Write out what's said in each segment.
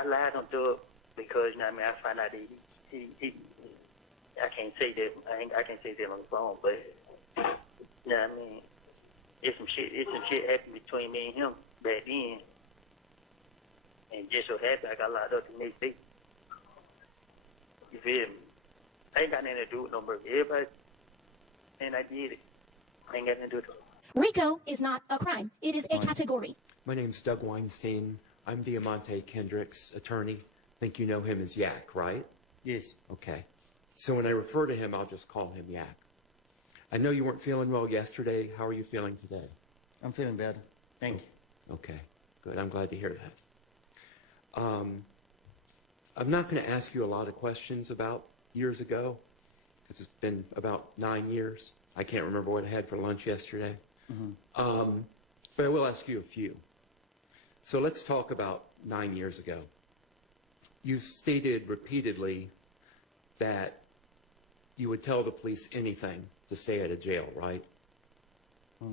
I lied on to it because, you know what I mean, I found out that he I can't say that, I can't say that on the phone, but, you know what I mean, it's some shit happened between me and him back then. And just so happened I got locked up the next day. You feel me? I ain't got nothing to do with no murder. Everybody, and I did it. I ain't got nothing to do with it. RICO is not a crime. It is a category. My name's Doug Weinstein. I'm Diamante Kendrick's attorney. I think you know him as Yak, right? Yes. Okay. So when I refer to him, I'll just call him Yak. I know you weren't feeling well yesterday. How are you feeling today? I'm feeling better. Thank you. Okay. Good. I'm glad to hear that. I'm not going to ask you a lot of questions about years ago because it's been about 9 years. I can't remember what I had for lunch yesterday. But I will ask you a few. So let's talk about 9 years ago. You've stated repeatedly that you would tell the police anything to stay out of jail, right?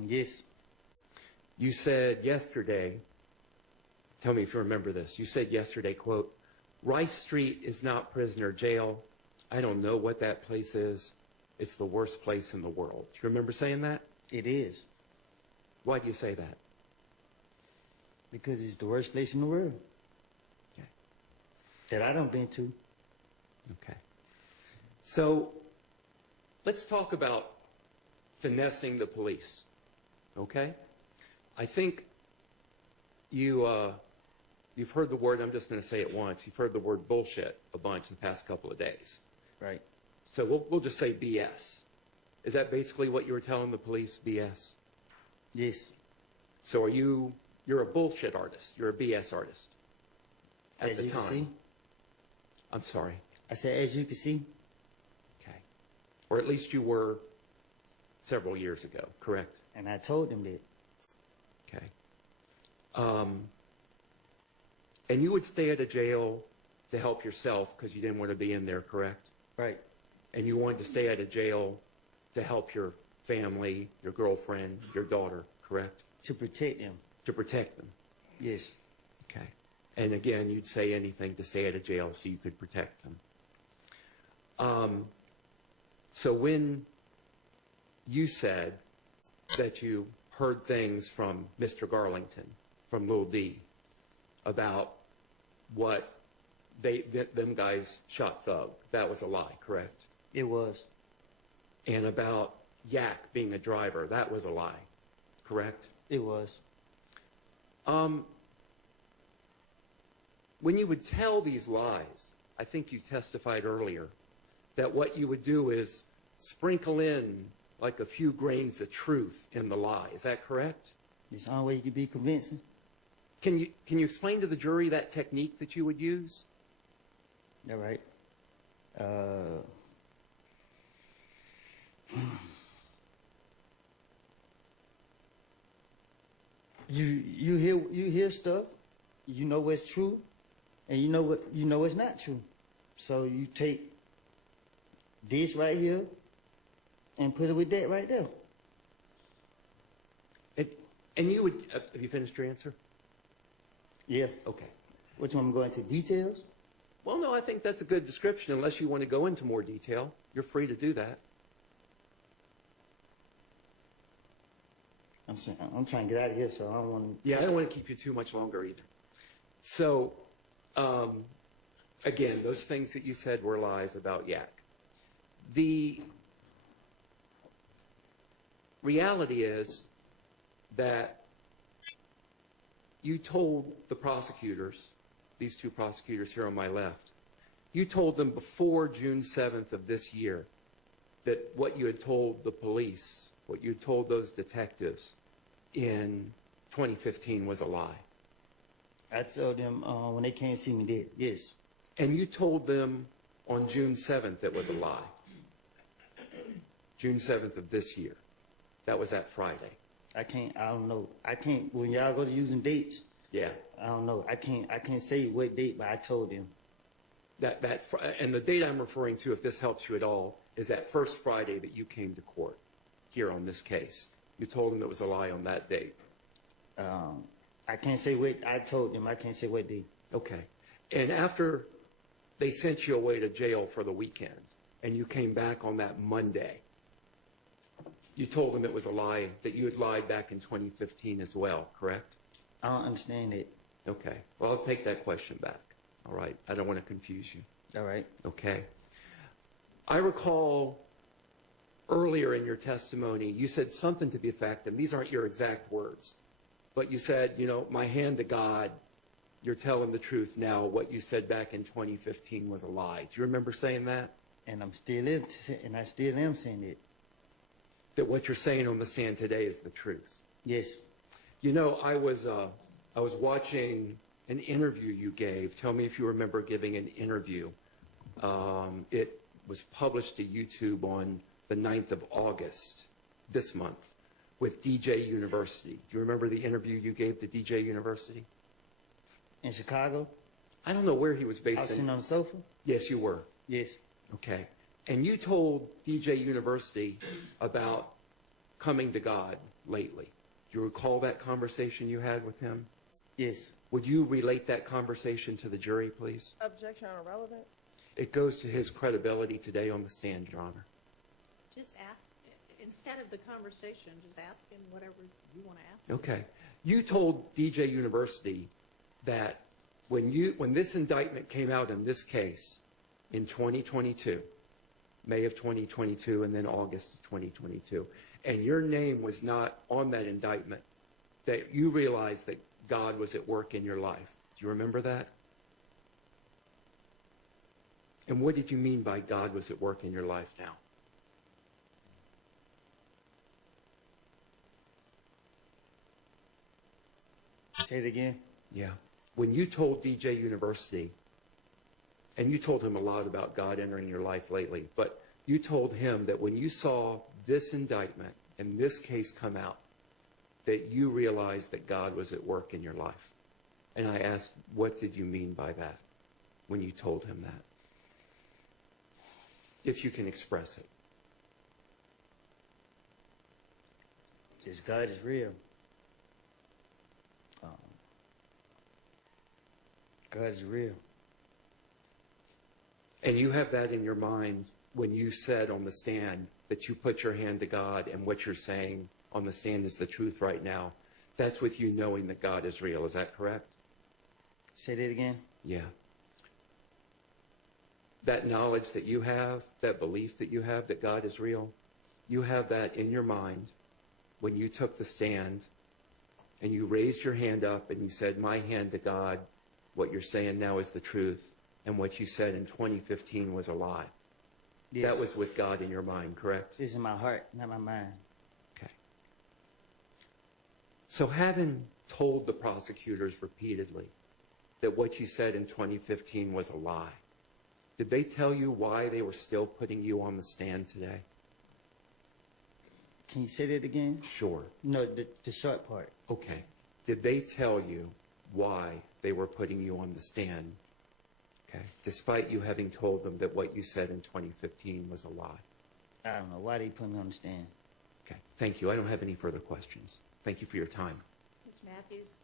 Yes. You said yesterday, tell me if you remember this, you said yesterday, quote, Rice Street is not prisoner jail. I don't know what that place is. It's the worst place in the world. Do you remember saying that? It is. Why do you say that? Because it's the worst place in the world. Okay. That I done been to. Okay. So let's talk about finessing the police. Okay? I think you've heard the word, I'm just going to say it once, you've heard the word bullshit a bunch the past couple of days. Right. So we'll just say BS. Is that basically what you were telling the police, BS? Yes. So you're a bullshit artist, you're a BS artist at the As you can time. see. I'm sorry. I said, as you can see. Okay. Or at least you were several years ago, correct? And I told them that. Okay. And you would stay at a jail to help yourself because you didn't want to be in there, correct? Right. And you wanted to stay at a jail to help your family, your girlfriend, your daughter, correct? To protect them. To protect them. Yes. Okay. And again, you'd say anything to stay at a jail so you could protect them. So when you said that you heard things from Mr. Garlington, from Lil D, about what them guys shot Thug, that was a lie, correct? It was. And about Yak being a driver, that was a lie, correct? It was. When you would tell these lies, I think you testified earlier, that what you would do is sprinkle in like a few grains of truth in the lie. Is that correct? It's the only way you can be convincing. Can you explain to the jury that technique that you would use? All right. You hear stuff, you know what's true, and you know what's not true. So you take this right here and put it with that right there. And you would, have you finished your answer? Yeah. Okay. Which one, I'm going into details? Well, no, I think that's a good description. Unless you want to go into more detail, you're free to do that. I'm trying to get out of here, so I don't want to... Yeah, I don't want to keep you too much longer either. So, again, those things that you said were lies about Yak. The reality is that you told the prosecutors, these two prosecutors here on my left, you told them before June 7th of this year that what you had told the police, what you had told those detectives in 2015 was a lie. I told them when they came to see me that, yes. And you told them on June 7th it was a lie. June 7th of this year. That was that Friday. I don't know. When y'all go to using dates, Yeah. I don't know. I can't say what date, but I told them. And the date I'm referring to, if this helps you at all, is that first Friday that you came to court here on this case. You told them it was a lie on that date. I can't say what I told them. I can't say what date. Okay. And after they sent you away to jail for the weekend, and you came back on that Monday, you told them it was a lie, that you had lied back in 2015 as well, correct? I don't understand it. Okay. Well, I'll take that question back. All right. I don't want to confuse you. All right. Okay. I recall earlier in your testimony, you said something to the effect, and these aren't your exact words, but you said, you know, my hand to God, you're telling the truth now. What you said back in 2015 was a lie. Do you remember saying that? And I still am saying it. That what you're saying on the stand today is the truth. Yes. You know, I was watching an interview you gave. Tell me if you remember giving an interview. It was published to YouTube on the 9th of August this month with DJ University. Do you remember the interview you gave to DJ University? In Chicago? I don't know where he was I based was in. sitting on the sofa? Yes, you were. Yes. Okay. And you told DJ University about coming to God lately. Do you recall that conversation you had with him? Yes. Would you relate that conversation to the jury, please? Objection on irrelevant. It goes to his credibility today on the stand, Your Honor. Just ask, instead of the conversation, just ask him whatever you want to ask him. Okay. You told DJ University that when this indictment came out in this case in 2022, May of 2022 and then August of 2022, and your name was not on that indictment, that you realized that God was at work in your life. Do you remember that? And what did you mean by God was at work in your life now? Say it again. Yeah. When you told DJ University, and you told him a lot about God entering your life lately, but you told him that when you saw this indictment and this case come out, that you realized that God was at work in your life. And I asked, what did you mean by that when you told him that? If you can express it. Just God is real. God is real. And you have that in your mind when you said on the stand that you put your hand to God and what you're saying on the stand is the truth right now. That's with you knowing that God is real. Is that correct? Say that again. Yeah. That knowledge that you have, that belief that you have that God is real, you have that in your mind when you took the stand and you raised your hand up and you said, my hand to God, what you're saying now is the truth, and what you said in 2015 was a lie. Yes. That was with God in your mind, correct? It's in my heart, not my mind. Okay. So having told the prosecutors repeatedly that what you said in 2015 was a lie, did they tell you why they were still putting you on the stand today? Can you say that again? Sure. No, the short part. Okay. Did they tell you why they were putting you on the stand? Okay. Despite you having told them that what you said in 2015 was a lie. I don't know why they put me on the stand. Okay. Thank you. I don't have any further questions. Thank you for your time. Ms. Matthews?